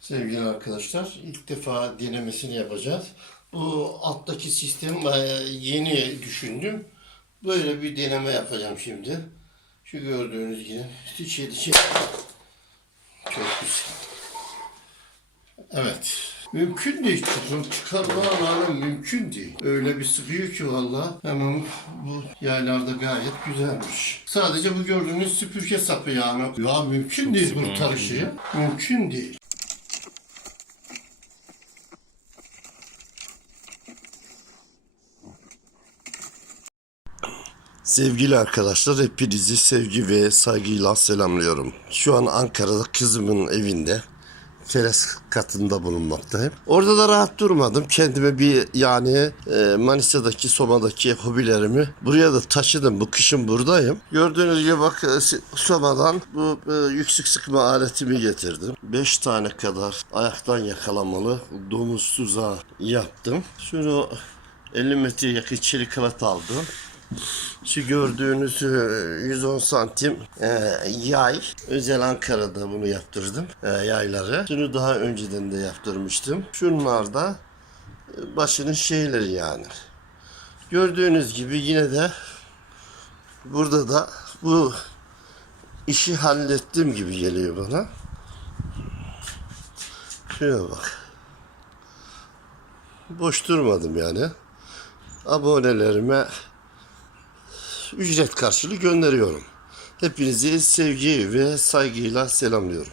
Sevgili arkadaşlar, ilk defa denemesini yapacağız. Bu alttaki sistem bayağı yeni düşündüm. Böyle bir deneme yapacağım şimdi. Şu gördüğünüz gibi içi dışı çok güzel. Evet. Mümkün değil. Çıkar- Çıkarmaları mümkün değil. Öyle bir sıkıyor ki valla. Hemen bu yaylarda gayet güzelmiş. Sadece bu gördüğünüz süpürge sapı yani. Ya mümkün değil kurtarışı. ya. Mümkün değil. Sevgili arkadaşlar hepinizi sevgi ve saygıyla selamlıyorum. Şu an Ankara'da kızımın evinde teras katında bulunmaktayım. Orada da rahat durmadım. Kendime bir yani e, Manisa'daki Soma'daki hobilerimi buraya da taşıdım. Bu kışın buradayım. Gördüğünüz gibi bak e, Soma'dan bu e, yüksek sıkma aletimi getirdim. 5 tane kadar ayaktan yakalamalı domuz tuzağı yaptım. Şunu 50 metre yakın çelik halat aldım. Şu gördüğünüz e, 110 santim e, yay. Özel Ankara'da bunu yaptırdım. E, yayları. Şunu daha önceden de yaptırmıştım. Şunlar da e, başının şeyleri yani. Gördüğünüz gibi yine de burada da bu işi hallettim gibi geliyor bana. Şuna bak. Boş durmadım yani. Abonelerime ücret karşılığı gönderiyorum. Hepinizi sevgi ve saygıyla selamlıyorum.